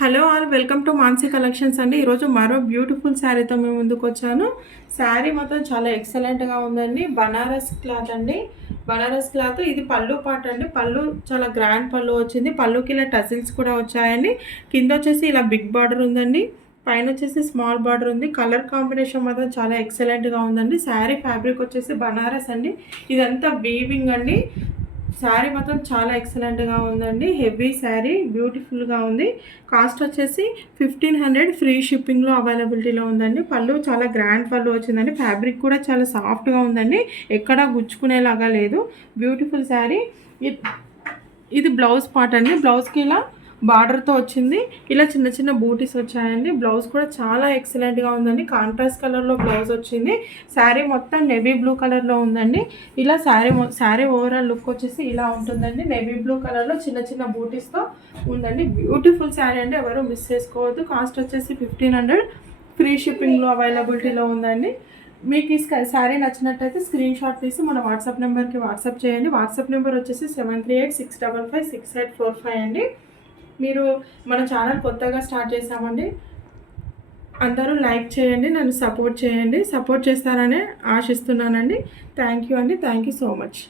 Hello all welcome to Mansi collections అండి. ఈరోజు మరో బ్యూటిఫుల్ శారీతో మేము ముందుకు వచ్చాను. శారీ మాత్రం చాలా ఎక్సలెంట్గా ఉందండి. బనారస్ క్లాత్ అండి. బనారస్ క్లాత్ ఇది పళ్ళు పాట అండి. పళ్ళు చాలా గ్రాండ్ పళ్ళు వచ్చింది. పళ్ళుకి ఇలా టజిల్స్ కూడా వచ్చాయండి. కింద వచ్చేసి ఇలా బిగ్ బార్డర్ ఉందండి. పైన వచ్చేసి స్మాల్ బార్డర్ ఉంది. కలర్ కాంబినేషన్ మాత్రం చాలా ఎక్సలెంట్గా ఉందండి. శారీ ఫ్యాబ్రిక్ వచ్చేసి బనారస్ అండి. ఇదంతా వీవింగ్ అండి. శారీ మాత్రం చాలా ఎక్సలెంట్గా ఉందండి. హెవీ శారీ బ్యూటిఫుల్గా ఉంది. కాస్ట్ వచ్చేసి 1500 ఫ్రీ షిప్పింగ్లో అవైలబిలిటీలో ఉందండి. పళ్ళు చాలా గ్రాండ్ పళ్ళు వచ్చిందండి. ఫ్యాబ్రిక్ కూడా చాలా సాఫ్ట్గా ఉందండి. ఎక్కడా గుచ్చుకునేలాగా లేదు. బ్యూటిఫుల్ శారీ. ఇది బ్లౌజ్ పార్ట్ అండి. బ్లౌజ్కి ఇలా బార్డర్తో వచ్చింది. ఇలా చిన్న చిన్న బూటీస్ వచ్చాయండి. బ్లౌజ్ కూడా చాలా ఎక్సలెంట్గా ఉందండి. కాంట్రాస్ట్ కలర్లో బ్లౌజ్ వచ్చింది. శారీ మొత్తం నేవీ బ్లూ కలర్లో ఉందండి. ఇలా శారీ ఓవరాల్ లుక్ వచ్చేసి ఇలా ఉంటుందండి. నేవీ బ్లూ కలర్లో చిన్న చిన్న బూటీస్తో ఉందండి. బ్యూటిఫుల్ శారీ అండి. ఎవరు మిస్ చేసుకోవద్దు. కాస్ట్ వచ్చేసి 1500 ఫ్రీ షిప్పింగ్లో అవైలబిలిటీలో ఉందండి. మీకు ఈ శారీ నచ్చినట్టయితే స్క్రీన్ షాట్ తీసి మన వాట్సాప్ నెంబర్కి వాట్సాప్ చేయండి. వాట్సాప్ నెంబర్ వచ్చేసి 7386556845 అండి. మీరు మన ఛానల్ కొత్తగా స్టార్ట్ చేసామండి. అందరూ లైక్ చేయండి, నన్ను సపోర్ట్ చేయండి. సపోర్ట్ చేస్తారని ఆశిస్తున్నానండి. థ్యాంక్ యూ అండి. Thank you so much.